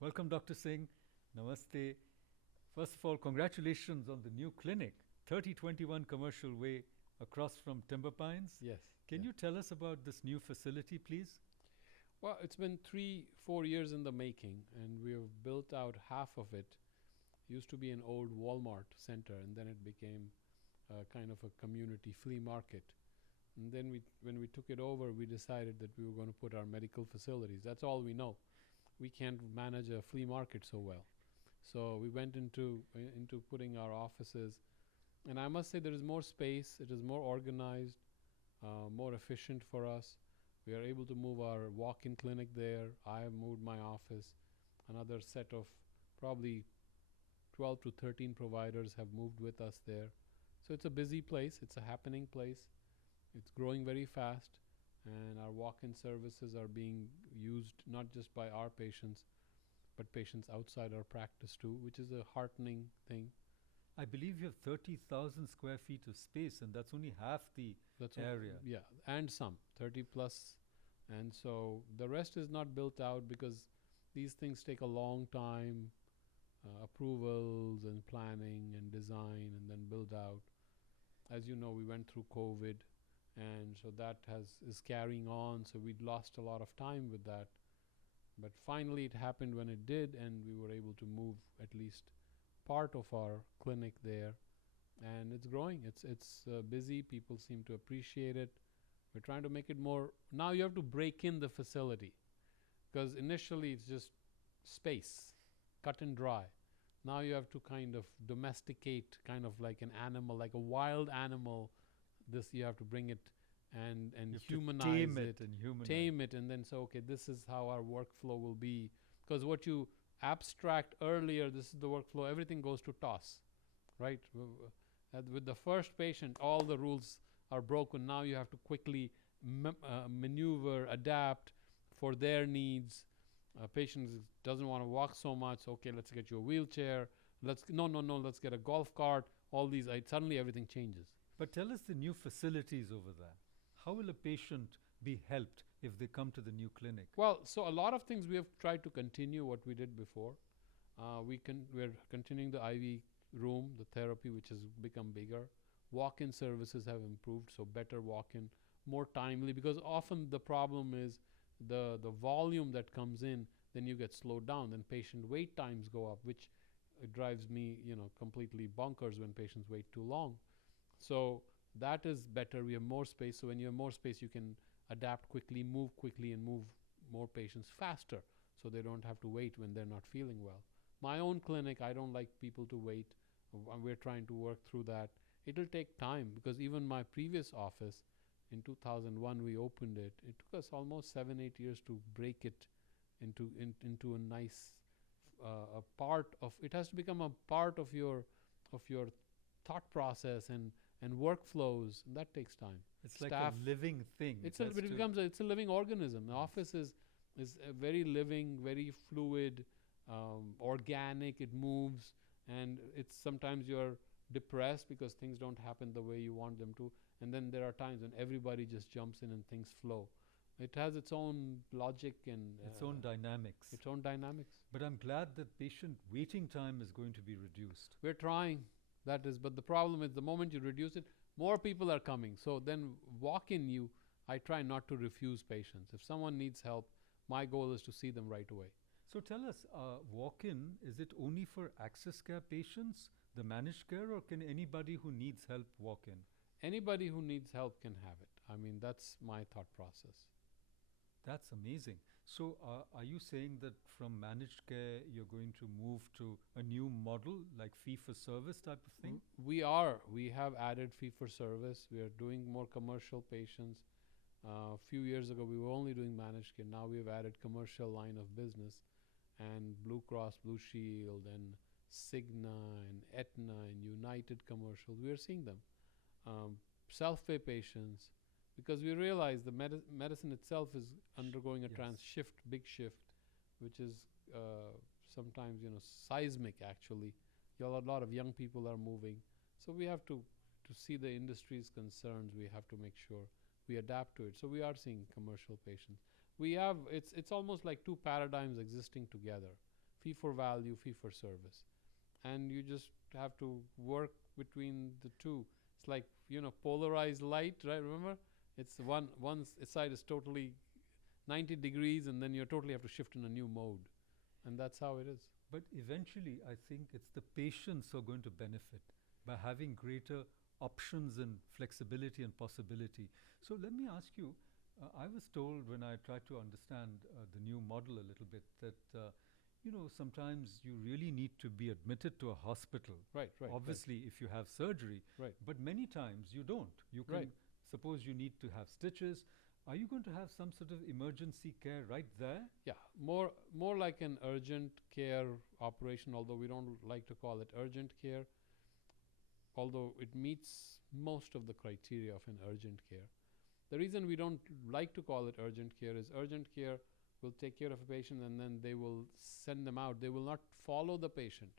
Welcome, Dr. Singh. Namaste. First of all, congratulations on the new clinic, 3021 Commercial Way, across from Timber Pines. Yes. Can Yeah. you tell us about this new facility, please? Well, it's been 4 years in the making, and we have built out half of it. Used to be an old Walmart center, and then it became kind of a community flea market. And then when we took it over, we decided that we were going to put our medical facilities. That's all we know. We can't manage a flea market so well. So we went into putting our offices, and I must say there is more space. It is more organized, more efficient for us. We are able to move our walk-in clinic there. I have moved my office. Another set of probably 12 to 13 providers have moved with us there. So it's a busy place. It's a happening place. It's growing very fast, and our walk-in services are being used not just by our patients, but patients outside our practice too, which is a heartening thing. I believe you have 30,000 square feet of space, and that's only half the That's area. yeah, and some 30 plus, and so the rest is not built out because these things take a long time, approvals and planning and design, and then build out. As you know, we went through COVID, and so that is carrying on. So we'd lost a lot of time with that, but finally it happened when it did, and we were able to move at least part of our clinic there, and it's growing. It's busy. People seem to appreciate it. We're trying to make it more. Now you have to break in the facility, because initially it's just space, cut and dry. Now you have to kind of domesticate, kind of like an animal, like a wild animal. This you have to bring it and You have to humanize tame it, and humanize. tame it, and then say, okay, this is how our workflow will be. Because what you abstract earlier, this is the workflow. Everything goes to toss, right? With the first patient, all the rules are broken. Now you have to quickly maneuver, adapt for their needs. Patient doesn't want to walk so much. Okay, let's get you a wheelchair. No. Let's get a golf cart. All these, suddenly everything changes. But tell us the new facilities over there. How will a patient be helped if they come to the new clinic? Well, so a lot of things we have tried to continue what we did before. We're continuing the IV room, the therapy, which has become bigger. Walk-in services have improved, so better walk-in, more timely, because often the problem is the volume that comes in, then you get slowed down, then patient wait times go up, which drives me, completely bonkers when patients wait too long. So that is better. We have more space. So when you have more space, you can adapt quickly, and move more patients faster, so they don't have to wait when they're not feeling well. My own clinic, I don't like people to wait. We're trying to work through that. It'll take time, because even my previous office, in 2001 we opened it. It took us almost 7-8 years to break it into a nice a part of it. Has to become a part of your thought process and workflows, and that takes time. It's like a living thing. It's a living organism. The office is very living, very fluid, organic. It moves, and it's sometimes you're depressed because things don't happen the way you want them to, and then there are times when everybody just jumps in and things flow. It has its own logic and its own dynamics. Its own dynamics. But I'm glad that patient waiting time is going to be reduced. We're trying. That is, but the problem is the moment you reduce it, more people are coming. So then I try not to refuse patients. If someone needs help, my goal is to see them right away. So tell us, walk-in, is it only for access care patients, the managed care, or can anybody who needs help walk in? Anybody who needs help can have it. I mean, that's my thought process. That's amazing. So are you saying that from managed care, you're going to move to a new model, like fee-for-service type of thing? We are. We have added fee-for-service. We are doing more commercial patients. A few years ago, we were only doing managed care. Now we have added commercial line of business, and Blue Cross Blue Shield and Cigna and Aetna and United commercials. We are seeing them. Self-pay patients, because we realize the medicine itself is undergoing a big shift, which is sometimes seismic. Actually, a lot of young people are moving, so we have to see the industry's concerns. We have to make sure we adapt to it. So we are seeing commercial patients. We have it's almost like two paradigms existing together. fee for value, fee for service. And you just have to work between the two. It's like, polarized light, right? Remember? It's one side is totally 90 degrees, and then you totally have to shift in a new mode. And that's how it is. But eventually, I think it's the patients who are going to benefit by having greater options and flexibility and possibility. So let me ask you, I was told when I tried to understand the new model a little bit that, sometimes you really need to be admitted to a hospital. Right. Obviously, if you have surgery. Right. But many times you don't. You can, Right. suppose you need to have stitches. Are you going to have some sort of emergency care right there? Yeah, more like an urgent care operation, although we don't like to call it urgent care, although it meets most of the criteria of an urgent care. The reason we don't like to call it urgent care is urgent care will take care of a patient and then they will send them out. They will not follow the patient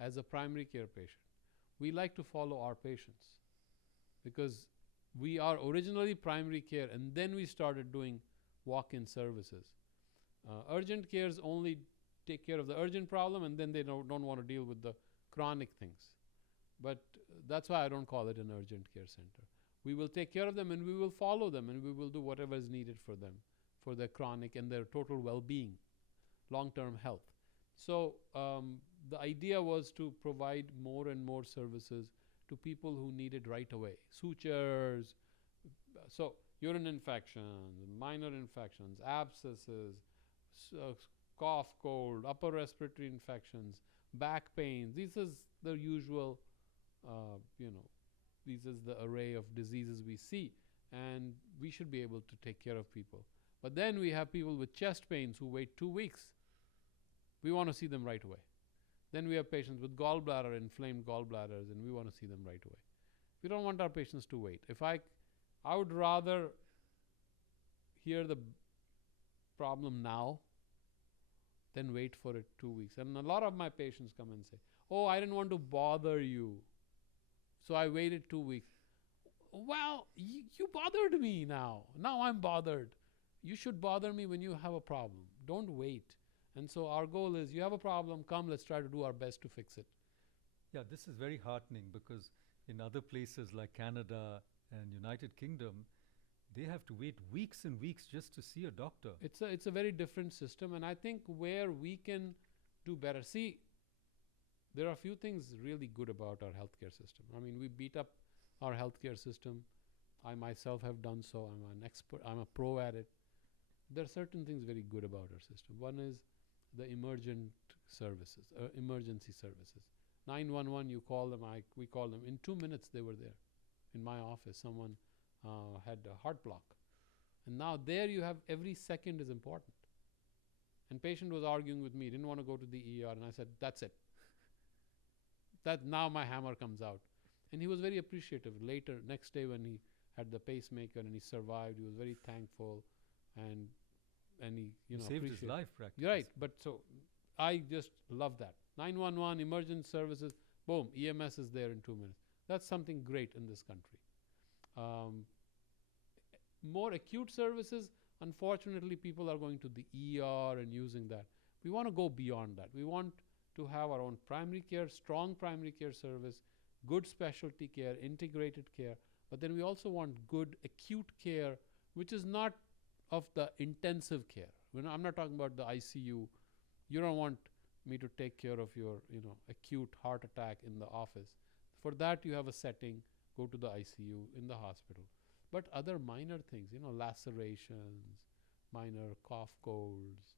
as a primary care patient. We like to follow our patients because we are originally primary care and then we started doing walk-in services. Urgent cares only take care of the urgent problem and then they don't want to deal with the chronic things. But that's why I don't call it an urgent care center. We will take care of them and we will follow them and we will do whatever is needed for them, for their chronic and their total well-being, long-term health. So the idea was to provide more and more services to people who need it right away. Sutures, so urine infections, minor infections, abscesses, cough, cold, upper respiratory infections, back pain. This is the usual, this is the array of diseases we see, and we should be able to take care of people. But then we have people with chest pains who wait 2 weeks. We want to see them right away. Then we have patients with gallbladder, inflamed gallbladders, and we want to see them right away. We don't want our patients to wait. I would rather hear the problem now than wait for it 2 weeks. And a lot of my patients come and say, "Oh, I didn't want to bother you, so I waited 2 weeks." Well, you bothered me now. Now I'm bothered. You should bother me when you have a problem. Don't wait. And so our goal is, you have a problem, come, let's try to do our best to fix it. Yeah, this is very heartening because in other places like Canada and United Kingdom, they have to wait weeks and weeks just to see a doctor. It's a very different system, and I think where we can do better. See, there are a few things really good about our healthcare system. I mean, we beat up our healthcare system. I myself have done so. I'm an expert. I'm a pro at it. There are certain things very good about our system. One is the emergency services. 911, you call them, we call them. In 2 minutes, they were there. In my office, someone had a heart block. And now there you have every second is important. And patient was arguing with me, didn't want to go to the ER. And I said, that's it. That now my hammer comes out. And he was very appreciative. Later, next day when he had the pacemaker and he survived, he was very thankful. And he, saved his life practically. Right. But so I just love that. 911, emergency services, boom, EMS is there in 2 minutes. That's something great in this country. More acute services, unfortunately, people are going to the ER and using that. We want to go beyond that. We want to have our own primary care, strong primary care service, good specialty care, integrated care. But then we also want good acute care, which is not of the intensive care. I'm not talking about the ICU. You don't want me to take care of your, acute heart attack in the office. For that, you have a setting, go to the ICU in the hospital. But other minor things, lacerations, minor cough, colds.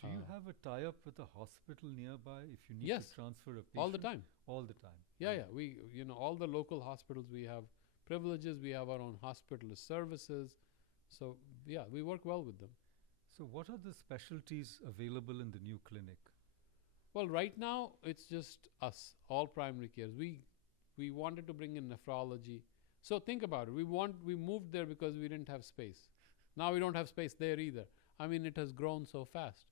Do you have a tie-up with a hospital nearby if you need Yes, to transfer a patient? all the time. All the time. Yeah. We, all the local hospitals, we have privileges. We have our own hospitalist services. So, yeah, we work well with them. So what are the specialties available in the new clinic? Well, right now, it's just us, all primary cares. We wanted to bring in nephrology. So think about it. We moved there because we didn't have space. Now we don't have space there either. I mean, it has grown so fast.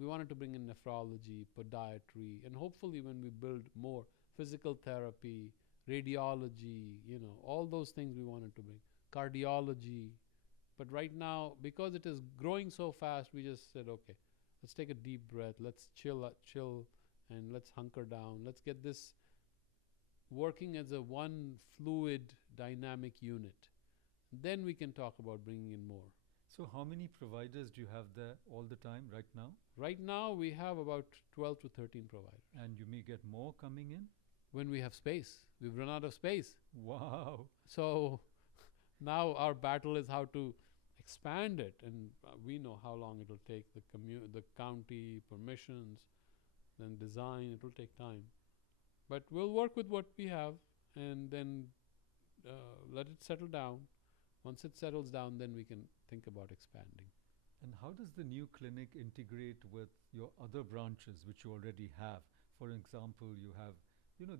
We wanted to bring in nephrology, podiatry, and hopefully when we build more, physical therapy, radiology, all those things we wanted to bring. Cardiology. But right now, because it is growing so fast, we just said, okay, let's take a deep breath, let's chill, and let's hunker down. Let's get this working as a one fluid, dynamic unit. Then we can talk about bringing in more. So how many providers do you have there all the time right now? Right now, we have about 12 to 13 providers. And you may get more coming in? When we have space, we've run out of space. Wow. So now our battle is how to expand it, and we know how long it will take. The county permissions, then design. It will take time, but we'll work with what we have, and then let it settle down. Once it settles down, then we can think about expanding. And how does the new clinic integrate with your other branches which you already have? For example, you have,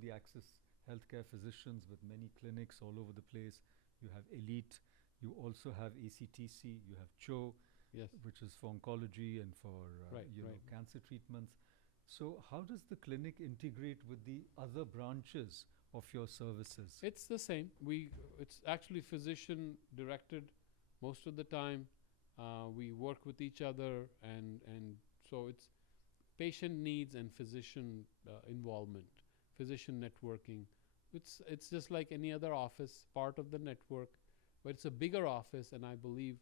the Access Healthcare physicians with many clinics all over the place. You have Elite. You also have ACTC. You have CHO, Yes. which is for oncology and for Right. cancer treatments. So how does the clinic integrate with the other branches of your services? It's the same. It's actually physician directed most of the time. We work with each other, and so it's patient needs and physician involvement, physician networking. It's just like any other office, part of the network, but it's a bigger office, and I believe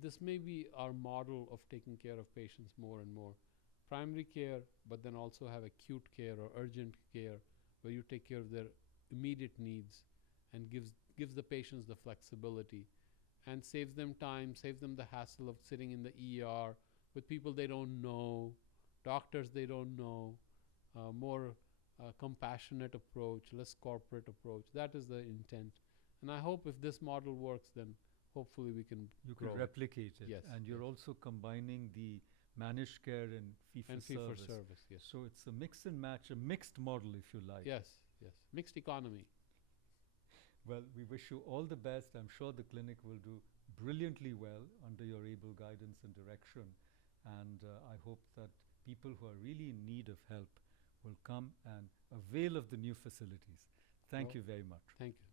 this may be our model of taking care of patients more and more. Primary care, but then also have acute care or urgent care, where you take care of their immediate needs and gives the patients the flexibility and saves them time, saves them the hassle of sitting in the ER with people they don't know, doctors they don't know, more compassionate approach, less corporate approach. That is the intent. And I hope if this model works, then hopefully we can You grow could replicate it. Yes, And you're yes. also combining the managed care and fee for and fee for service. service. Yes. So it's a mix and match, a mixed model, if you like. Yes. Mixed economy. Well, we wish you all the best. I'm sure the clinic will do brilliantly well under your able guidance and direction. And I hope that people who are really in need of help will come and avail of the new facilities. Thank Well, you very much. Thank you.